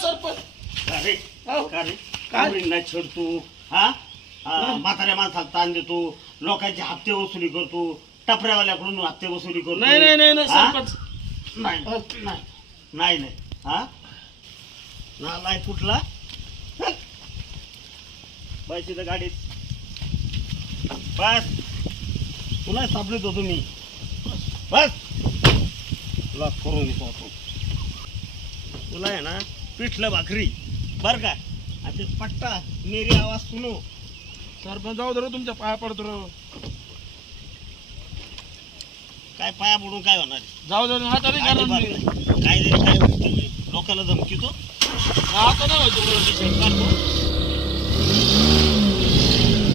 सरपंच सरपंच काय छेडतो हा म्हाताऱ्या माणसाला ताण देतो लोकांचे हप्ते वसुली करतो टपऱ्यावाल्याकडून हप्ते वसुली करतो नाही नाही नाही नाही हा? सरपंच नाही नाही नाही नाही हा नालाय कुठला पैसे तर गाडीत बस तुला सापडतो तुम्ही बस तुला करून पाहतो तुला आहे ना पिठलं भाकरी बर का आता पट्टा मेरी आवाज सुनो सरपंच जाऊ दे तुमच्या पाया पडतो राव. काय पाया पडून काय होणार जाऊ दे हाताने घालून अजिबात दे. नाही. काय जरी काय होईल, लोकांना धमकीतो आता नाही होतो काढतो